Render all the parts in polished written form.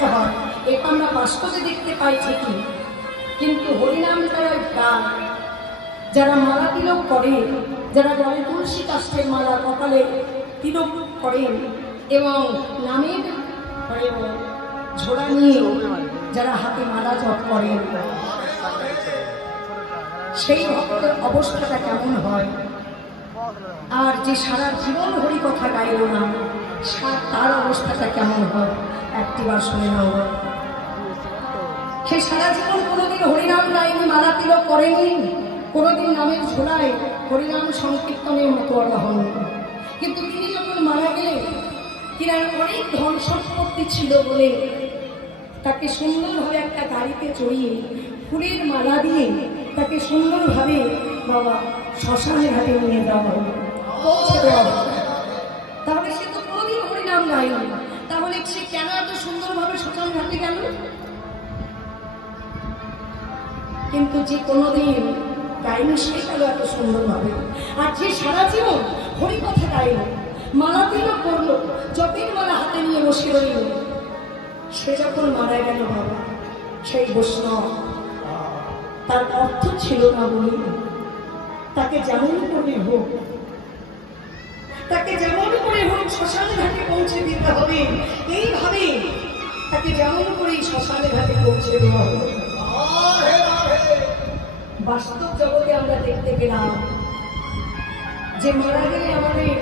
করতে হয়, এটা আমরা বাস্তবে দেখতে পাই ঠিকই, কিন্তু হরিনাম তারা গান, যারা মালা তিলক করে, যারা গলে তুলসী কাষ্ঠের মালা কপালে তিলক করেন এবং নামের ঝোড়া নিয়ে যারা হাতে মালা জপ করেন, সেই ভক্তের অবস্থাটা কেমন হয়। আর যে সারা জীবন হরি কথা গাইল না, তার অবস্থাটা কেমন হয় একটিবার শুনে নেব। সে সারা জীবন কোনোদিন হরিনাম গায়নি, মালা তিলক করেনি, কোনোদিন নামের ঝোলায় হরিনাম সংকীর্তনের মতো আলা হননি, কিন্তু তিনি যখন মারা গেলেন, তিনার অনেক ধন সম্পত্তি ছিল বলে তাকে সুন্দরভাবে একটা গাড়িতে চড়িয়ে ফুলের মালা দিয়ে তাকে সুন্দরভাবে বাবা শ্মশানে ঘাটে নিয়ে দেওয়া হলো, পৌঁছে দেওয়া হলো। তাহলে সে তো কোনোদিন হরিনাম গায়নি, তাহলে সে কেন এত সুন্দরভাবে শ্মশান ঘাটে গেল? কিন্তু যে কোনোদিন গায়নি সে গেল এত সুন্দরভাবে, আর যে সারা জীবন হরি কথা গাইল, মালা তিলক করলো, জপের মালা হাতে নিয়ে বসে রইল, সে যখন মারা গেল বাবা, সেই বৈষ্ণব তার অর্থ ছিল না বলে তাকে যেমন করে হোক, তাকে যেমন করে হোক শ্মশান ঘাটে পৌঁছে দিতে হবে, এইভাবে তাকে যেমন করে শ্মশান ঘাটে পৌঁছে দেওয়া হবে। বাস্তব জগতে আমরা দেখতে পেলাম যে মারা গেলে আমাদের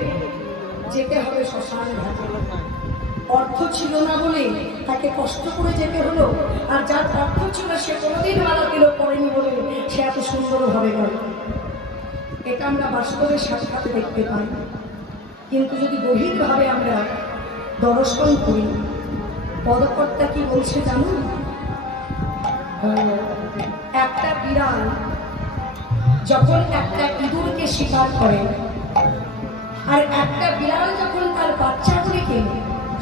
যেতে হবে শ্মশান ঘাটে, অর্থ ছিল না বলে তাকে কষ্ট করে যেতে হলো, আর যার অর্থ ছিল সে কোনোদিন মালা তিলক করেনি বলে সে এত সুন্দরভাবে গেল। এটা আমরা বাস্তবের সাক্ষাৎ দেখতে পাই, কিন্তু যদি গভীরভাবে আমরা দর্শন করি, পদকর্তা কি বলছে জানুন? একটা বিড়াল যখন একটা ইঁদুরকে শিকার করে, আর একটা বিড়াল যখন তার বাচ্চাগুলিকে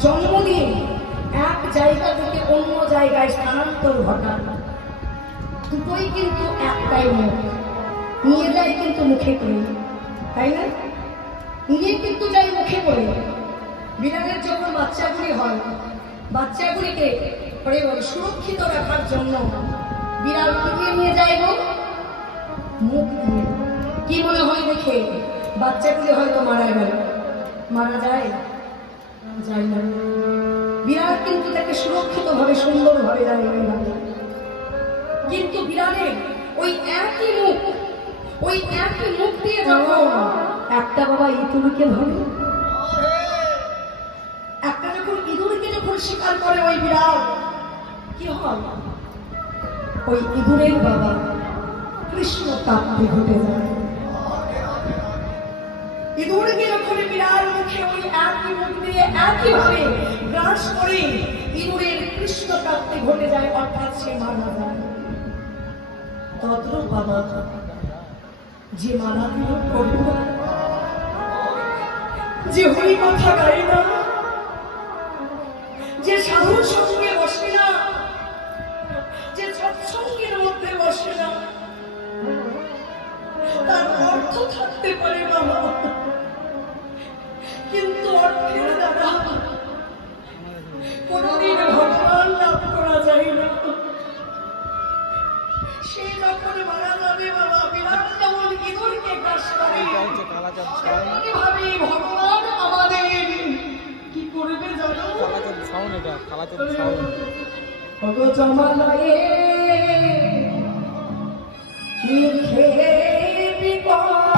জন্ম দিয়ে এক জায়গা থেকে অন্য জায়গায় স্থানান্তর ঘটান, দুটোই কিন্তু একটাই মুখ, নিয়ে যায় কিন্তু মুখে করে, তাই না? নিয়ে কিন্তু যাই মুখে করে। বিড়ালের যখন বাচ্চাগুলি হয়, বাচ্চাগুলিকে সুরক্ষিত রাখার জন্য বিড়াল কি দিয়ে নিয়ে যায় গো? মুখ দিয়ে। কি মনে হয় দেখে বাচ্চাগুলি হয়তো মারা গেল, মারা যায়? যায় না। বিড়াল কিন্তু তাকে সুরক্ষিতভাবে সুন্দরভাবে দাঁড়িয়ে লাগে, কিন্তু বিড়ালের ওই একই মুখ, ওই একই মুখ দিয়ে যখন একটা বাবা ইঁদুরকে ধরে, একটা যখন ইঁদুরকে যখন শিকার করে ওই বিড়াল, কি হয়? ওই ইঁদুরের বাবা কৃষ্ণ তাপ্তি ঘটে যায়। ইঁদুরকে যখন বিড়াল মুখে ওই একই মুখ দিয়ে একইভাবে গ্রাস করে ইঁদুরের কৃষ্ণ প্রাপ্তি ঘটে যায়, অর্থাৎ সে মারা যায়। তদ্রূপ বাবা যে মালা তিলক করল, যে হরি কথা গাই না, যে সাধুর সঙ্গে বসে না, যে সৎসঙ্গের মধ্যে বসে না, তার অর্থ থাকতে পারে বাবা, কিন্তু অর্থের দ্বারা কোনদিন ভগবান লাভ করা যায় না। সে যখন মারা যাবে বাবা, বিরাট যেমন ইঁদুরকে গ্রাস করে, এমনিভাবে ভগবান আমাদের কি করবে জানো? জমালয়ে লিখে বিপরে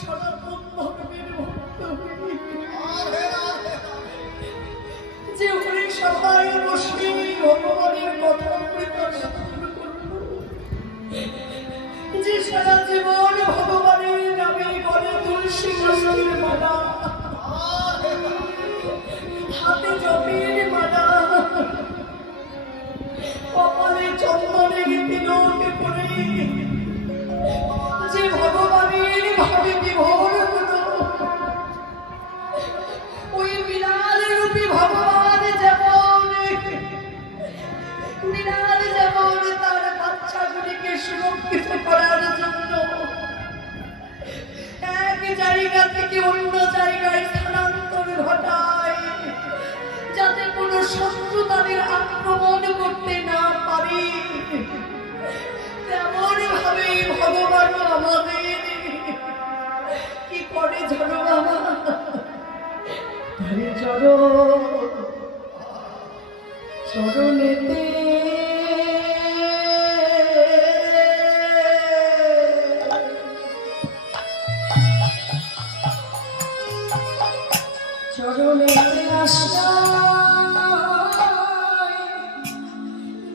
সনাতন ধর্মের ভক্ত হই, যে হরি সভায় বসে ভগবানের কথা শ্রবণ করব, যে সারা জীবন ভগবানের নামে বলে তুলসী গাছের মালা, হাতে জপের মালা, কপালে চন্দনের তিলক পরে যে ভগবানের ভাবে বিভোর হলো, ওই বিরাট রূপী ভগবান যেমন তার বাচ্চাগুলিকে সুরক্ষিত করার জন্য এক জায়গা থেকে অন্য জায়গায় স্থানান্তর ঘটায়, যাতে কোনো শত্রু তাদের আক্রমণ করতে না পারে, তেমন ভাবে ভগবান আমাদের কি করে জানো বাবা? চরণেতে চরণেতে আশ্রয়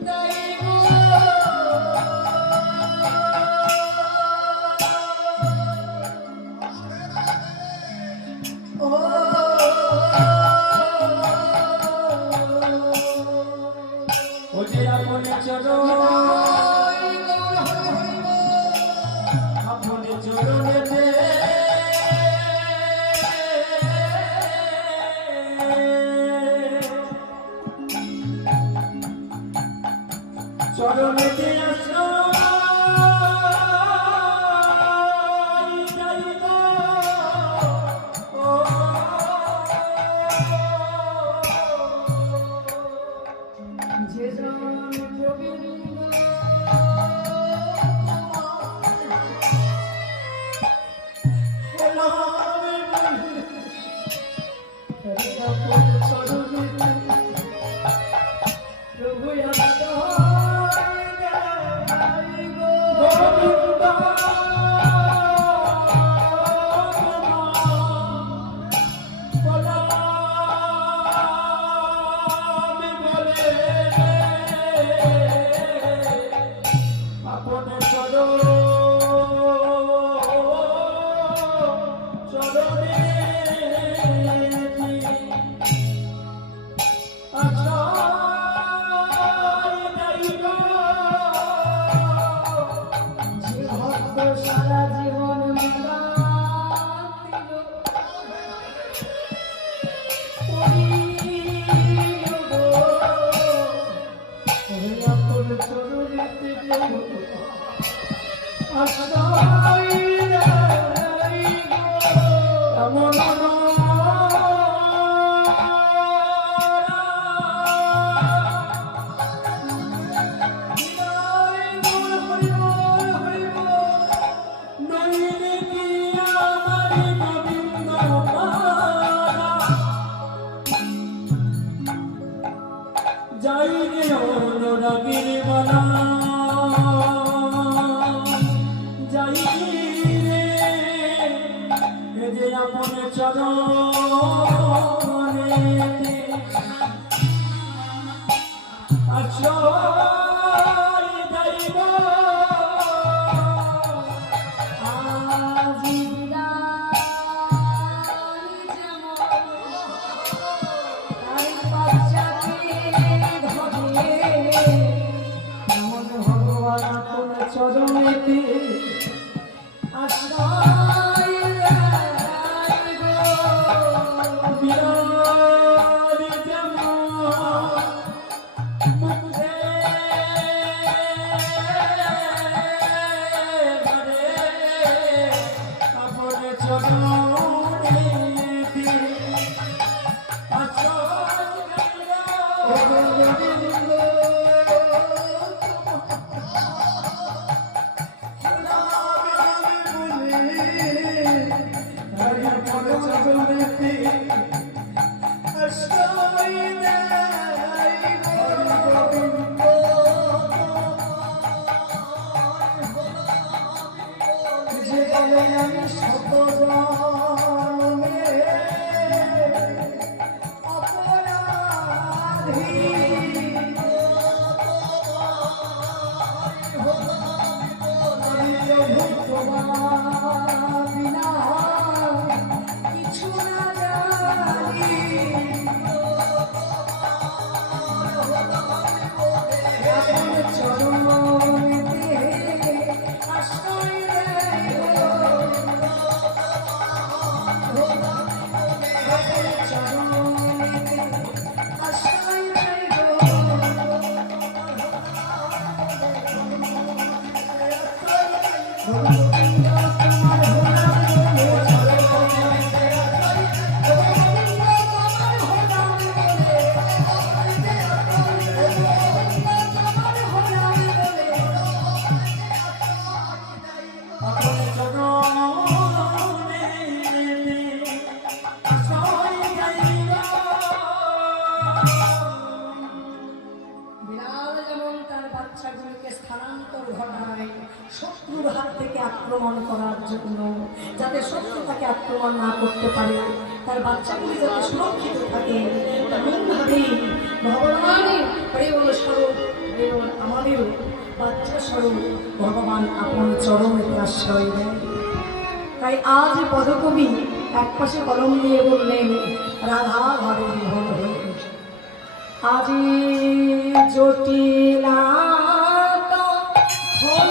দাইব, ওজে আপনে চরণ আপনে চরণেতে চরণেতে আশ্রয় দাইব, যে জন গোবিন্দ সারা জীবন যাই রে অনুরাগীর মালা, যাই রে যে আপন চরণেতে আশ্রয় দাইব, আজি চরণেতে আশ্রয় দাইব, বিরাট যেমন মুখে ঘরে আপনে চরণেতে আশ্রয় দাইব, যে বলে আমি শত শত্রু তাকে আক্রমণ না করতে পারে, তার বাচ্চাগুলি যাতে সুরক্ষিত থাকে, তেমনভাবেই ভগবানের প্রেম স্বরূপ প্রেম আমাদেরও বাচ্চা স্বরূপ ভগবান আপন চরণেতে আশ্রয় দেন। তাই আজ পদকবি এক পাশে কলম দিয়ে বললেন রাধা ভাবে বিহল হয়ে আজি জটিলা হল